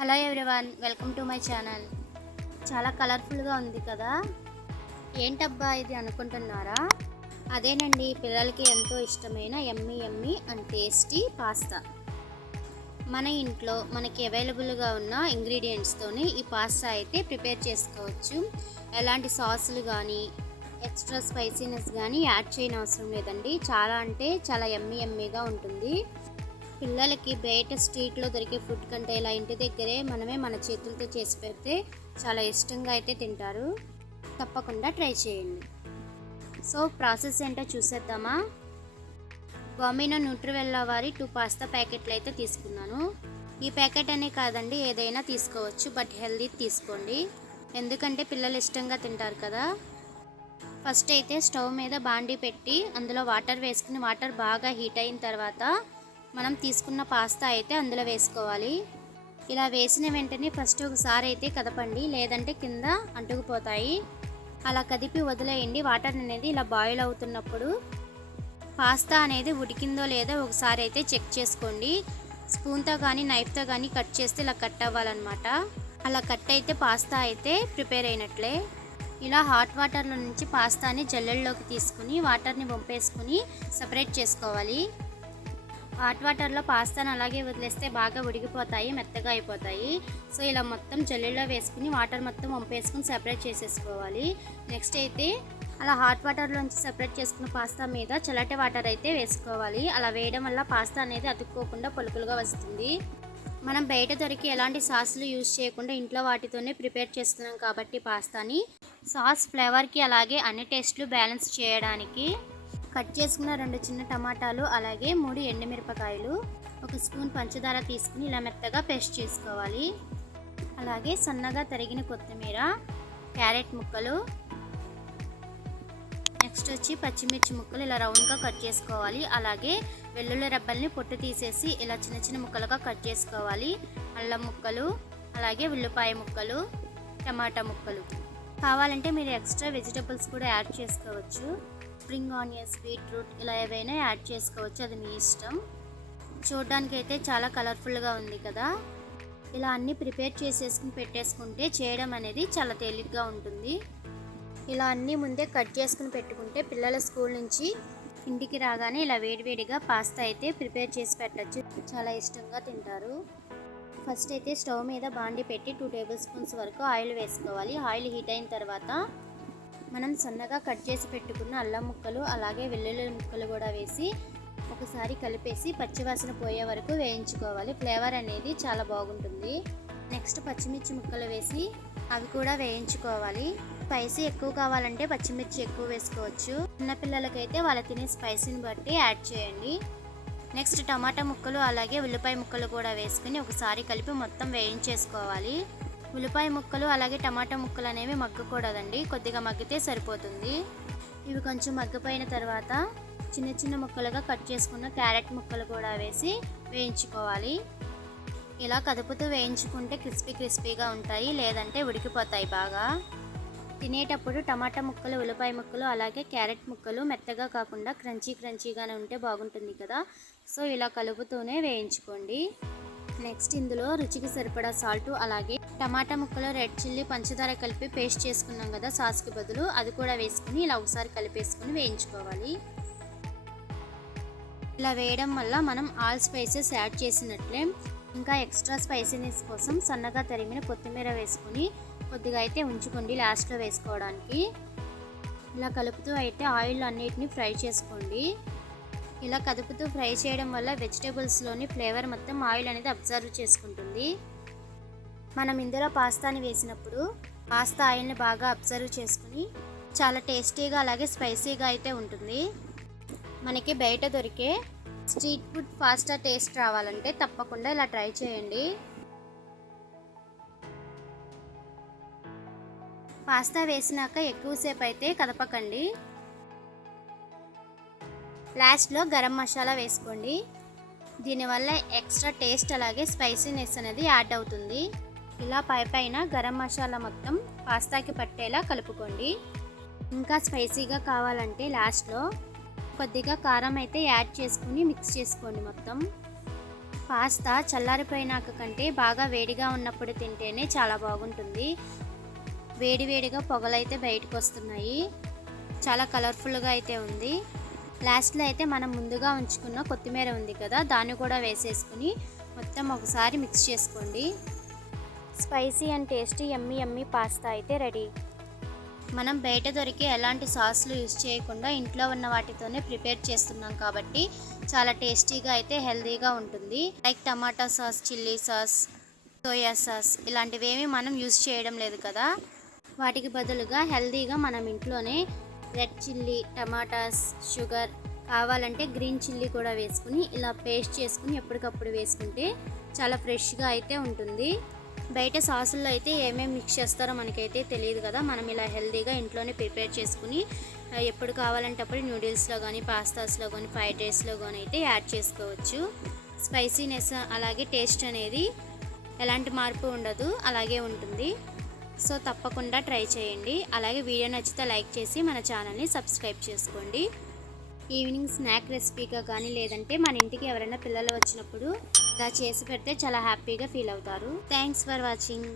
Hello everyone welcome to my channel చాలా కలర్ఫుల్గా ఉంది కదా? ఏంటబ్బా ఇది అనుకుంటున్నారా? అదేనండి పిల్లలకి ఎంతో ఇష్టమైన yummy yummy and tasty pasta మన ఇంట్లో మనకి అవైలబుల్గా ఉన్న ఇంగ్రీడియంట్స్తోనే ఈ పాస్తా అయితే ప్రిపేర్ చేసుకోవచ్చు. ఎలాంటి సాసులు కానీ ఎక్స్ట్రా స్పైసీనెస్ కానీ యాడ్ చేయని అవసరం లేదండి. చాలా అంటే చాలా ఎమ్మి ఎమ్మిగా ఉంటుంది. పిల్లలకి బయట స్ట్రీట్లో దొరికే ఫుడ్ కంటే ఇలా ఇంటి దగ్గరే మనమే మన చేతులతో చేసి పెడితే చాలా ఇష్టంగా అయితే తింటారు. తప్పకుండా ట్రై చేయండి. సో ప్రాసెస్ ఏంటో చూసేద్దామా? బామినో న్యూట్రివెల్లా వారి టూ పాస్తా ప్యాకెట్లు అయితే తీసుకున్నాను. ఈ ప్యాకెట్ అనే కాదండి ఏదైనా తీసుకోవచ్చు బట్ హెల్దీ తీసుకోండి. ఎందుకంటే పిల్లలు ఇష్టంగా తింటారు కదా. ఫస్ట్ అయితే స్టవ్ మీద బాండీ పెట్టి అందులో వాటర్ వేసుకుని వాటర్ బాగా హీట్ అయిన తర్వాత మనం తీసుకున్న పాస్తా అయితే అందులో వేసుకోవాలి. ఇలా వేసిన వెంటనే ఫస్ట్ ఒకసారి అయితే కదపండి లేదంటే కింద అంటుకుపోతాయి. అలా కదిపి వదిలేయండి వాటర్ అనేది ఇలా బాయిల్ అవుతున్నప్పుడు. పాస్తా అనేది ఉడికిందో లేదో ఒకసారి అయితే చెక్ చేసుకోండి. స్పూన్తో కానీ నైఫ్తో కానీ కట్ చేస్తే ఇలా కట్ అవ్వాలన్నమాట. అలా కట్ అయితే పాస్తా అయితే ప్రిపేర్ అయినట్లే. ఇలా హాట్ వాటర్లో నుంచి పాస్తాని జల్లెల్లోకి తీసుకుని వాటర్ని వంపేసుకుని సపరేట్ చేసుకోవాలి. హాట్ వాటర్లో పాస్తాను అలాగే వదిలేస్తే బాగా ఉడికిపోతాయి మెత్తగా అయిపోతాయి. సో ఇలా మొత్తం జల్లీలో వేసుకుని వాటర్ మొత్తం వంపేసుకుని సెపరేట్ చేసేసుకోవాలి. నెక్స్ట్ అయితే అలా హాట్ వాటర్లోంచి సెపరేట్ చేసుకున్న పాస్తా మీద చల్లటి వాటర్ అయితే వేసుకోవాలి. అలా వేయడం వల్ల పాస్తా అనేది అతుక్కోకుండా పొలుకులుగా వస్తుంది. మనం బయట దొరికి ఎలాంటి సాసులు యూజ్ చేయకుండా ఇంట్లో వాటితోనే ప్రిపేర్ చేస్తున్నాం కాబట్టి పాస్తాని. సాస్ ఫ్లేవర్కి అలాగే అన్ని టేస్ట్లు బ్యాలెన్స్ చేయడానికి కట్ చేసుకున్న రెండు చిన్న టమాటాలు అలాగే మూడు ఎండుమిరపకాయలు ఒక స్పూన్ పంచదార తీసుకుని ఇలా మెత్తగా పేస్ట్ చేసుకోవాలి. అలాగే సన్నగా తరిగిన కొత్తిమీర క్యారెట్ ముక్కలు నెక్స్ట్ వచ్చి పచ్చిమిర్చి ముక్కలు ఇలా రౌండ్గా కట్ చేసుకోవాలి. అలాగే వెల్లుల్లి రెబ్బల్ని పొట్టు తీసేసి ఇలా చిన్న చిన్న ముక్కలుగా కట్ చేసుకోవాలి. అల్లం ముక్కలు అలాగే ఉల్లిపాయ ముక్కలు టమాటా ముక్కలు. కావాలంటే మీరు ఎక్స్ట్రా వెజిటబుల్స్ కూడా యాడ్ చేసుకోవచ్చు. స్ప్రింగ్ ఆనియన్స్ బీట్రూట్ ఇలా ఏవైనా యాడ్ చేసుకోవచ్చు. అది మీ ఇష్టం. చూడడానికి అయితే చాలా కలర్ఫుల్గా ఉంది కదా. ఇలా అన్నీ ప్రిపేర్ చేసేసుకుని పెట్టేసుకుంటే చేయడం అనేది చాలా తేలిగ్గా ఉంటుంది. ఇలా అన్నీ ముందే కట్ చేసుకుని పెట్టుకుంటే పిల్లల స్కూల్ నుంచి ఇంటికి రాగానే ఇలా వేడివేడిగా పాస్తా అయితే ప్రిపేర్ చేసి పెట్టచ్చు. చాలా ఇష్టంగా తింటారు. ఫస్ట్ అయితే స్టవ్ మీద బాండి పెట్టి టూ టేబుల్ స్పూన్స్ వరకు ఆయిల్ వేసుకోవాలి. ఆయిల్ హీట్ అయిన తర్వాత మనం సన్నగా కట్ చేసి పెట్టుకున్న అల్లం ముక్కలు అలాగే వెల్లుల్లి ముక్కలు కూడా వేసి ఒకసారి కలిపేసి పచ్చివాసన పోయే వరకు వేయించుకోవాలి. ఫ్లేవర్ అనేది చాలా బాగుంటుంది. నెక్స్ట్ పచ్చిమిర్చి ముక్కలు వేసి అవి కూడా వేయించుకోవాలి. స్పైసీ ఎక్కువ కావాలంటే పచ్చిమిర్చి ఎక్కువ వేసుకోవచ్చు. చిన్నపిల్లలకైతే వాళ్ళు తినే స్పైసీని బట్టి యాడ్ చేయండి. నెక్స్ట్ టమాటా ముక్కలు అలాగే ఉల్లిపాయ ముక్కలు కూడా వేసుకుని ఒకసారి కలిపి మొత్తం వేయించేసుకోవాలి. ఉల్లిపాయ ముక్కలు అలాగే టమాటా ముక్కలు అనేవి మగ్గకూడదండి. కొద్దిగా మగ్గితే సరిపోతుంది. ఇవి కొంచెం మగ్గిపోయిన తర్వాత చిన్న చిన్న ముక్కలుగా కట్ చేసుకున్న క్యారెట్ ముక్కలు కూడా వేసి వేయించుకోవాలి. ఇలా కదుపుతూ వేయించుకుంటే క్రిస్పీ క్రిస్పీగా ఉంటాయి లేదంటే ఉడికిపోతాయి బాగా. తినేటప్పుడు టమాటా ముక్కలు ఉల్లిపాయ ముక్కలు అలాగే క్యారెట్ ముక్కలు మెత్తగా కాకుండా క్రంచీ క్రంచీగానే ఉంటే బాగుంటుంది కదా. సో ఇలా కలుపుతూనే వేయించుకోండి. నెక్స్ట్ ఇందులో రుచికి సరిపడా సాల్ట్ అలాగే టమాటా ముక్కలు రెడ్ చిల్లీ పంచదార కలిపి పేస్ట్ చేసుకున్నాం కదా సాస్కి బదులు. అది కూడా వేసుకుని ఇలా ఒకసారి కలిపేసుకుని వేయించుకోవాలి. ఇలా వేయడం వల్ల మనం ఆల్ స్పైసెస్ యాడ్ చేసినట్లే. ఇంకా ఎక్స్ట్రా స్పైసీనెస్ కోసం సన్నగా తరిమిన కొత్తిమీర వేసుకుని కొద్దిగా అయితే ఉంచుకోండి లాస్ట్లో వేసుకోవడానికి. ఇలా కలుపుతూ అయితే ఆయిల్ అన్నిటిని ఫ్రై చేసుకోండి. ఇలా కదుపుతూ ఫ్రై చేయడం వల్ల వెజిటేబుల్స్లోని ఫ్లేవర్ మొత్తం ఆయిల్ అనేది అబ్జర్వ్ చేసుకుంటుంది. మనం ఇందులో పాస్తాని వేసినప్పుడు పాస్తా ఆయిల్ని బాగా అబ్జర్వ్ చేసుకుని చాలా టేస్టీగా అలాగే స్పైసీగా అయితే ఉంటుంది. మనకి బయట దొరికే స్ట్రీట్ ఫుడ్ పాస్తా టేస్ట్ రావాలంటే తప్పకుండా ఇలా ట్రై చేయండి. పాస్తా వేసినాక ఎక్కువసేపు అయితే కదపకండి. లాస్ట్లో గరం మసాలా వేసుకోండి. దీనివల్ల ఎక్స్ట్రా టేస్ట్ అలాగే స్పైసీనెస్ అనేది యాడ్ అవుతుంది. ఇలా పై పైన గరం మసాలా మొత్తం పాస్తాకి పట్టేలా కలుపుకోండి. ఇంకా స్పైసీగా కావాలంటే లాస్ట్లో కొద్దిగా కారం అయితే యాడ్ చేసుకుని మిక్స్ చేసుకోండి మొత్తం. పాస్తా చల్లారిపోయినాక కంటే బాగా వేడిగా ఉన్నప్పుడు తింటేనే చాలా బాగుంటుంది. వేడివేడిగా పొగలైతే బయటకు వస్తున్నాయి చాలా కలర్ఫుల్గా అయితే ఉంది. లాస్ట్లో అయితే మనం ముందుగా ఉంచుకున్న కొత్తిమీర ఉంది కదా దాన్ని కూడా వేసేసుకుని మొత్తం ఒకసారి మిక్స్ చేసుకోండి. Spicy and tasty yummy yummy pasta అయితే రెడీ మనం బయట దొరికే ఎలాంటి సాస్లు యూజ్ చేయకుండా ఇంట్లో ఉన్న వాటితోనే ప్రిపేర్ చేస్తున్నాం కాబట్టి చాలా టేస్టీగా అయితే హెల్తీగా ఉంటుంది. Like tomato sauce chilli sauce soya sauce ఇలాంటివేమీ మనం యూజ్ చేయడం లేదు కదా. వాటికి బదులుగా హెల్తీగా మనం ఇంట్లోనే రెడ్ చిల్లీ టమాటాస్ షుగర్ కావాలంటే గ్రీన్ చిల్లీ కూడా వేసుకుని ఇలా పేస్ట్ చేసుకుని ఎప్పటికప్పుడు వేసుకుంటే చాలా ఫ్రెష్గా అయితే ఉంటుంది. బయట సాసుల్లో అయితే ఏమేమి మిక్స్ చేస్తారో మనకైతే తెలియదు కదా. మనం ఇలా హెల్తీగా ఇంట్లోనే ప్రిపేర్ చేసుకుని ఎప్పుడు కావాలంటే అప్పుడు నూడిల్స్లో కానీ పాస్తాస్లో కానీ ఫ్రైడ్ రైస్లో కానీ అయితే యాడ్ చేసుకోవచ్చు. స్పైసీనెస్ అలాగే టేస్ట్ అనేది ఎలాంటి మార్పు ఉండదు అలాగే ఉంటుంది. సో తప్పకుండా ట్రై చేయండి. అలాగే వీడియో నచ్చితే లైక్ చేసి మన ఛానల్ని సబ్స్క్రైబ్ చేసుకోండి. ఈవినింగ్ స్నాక్ రెసిపీగా కానీ లేదంటే మన ఇంటికి ఎవరైనా పిల్లలు వచ్చినప్పుడు ఇలా చేసి పెడితే చాలా హ్యాపీగా ఫీల్ అవుతారు. Thanks for watching.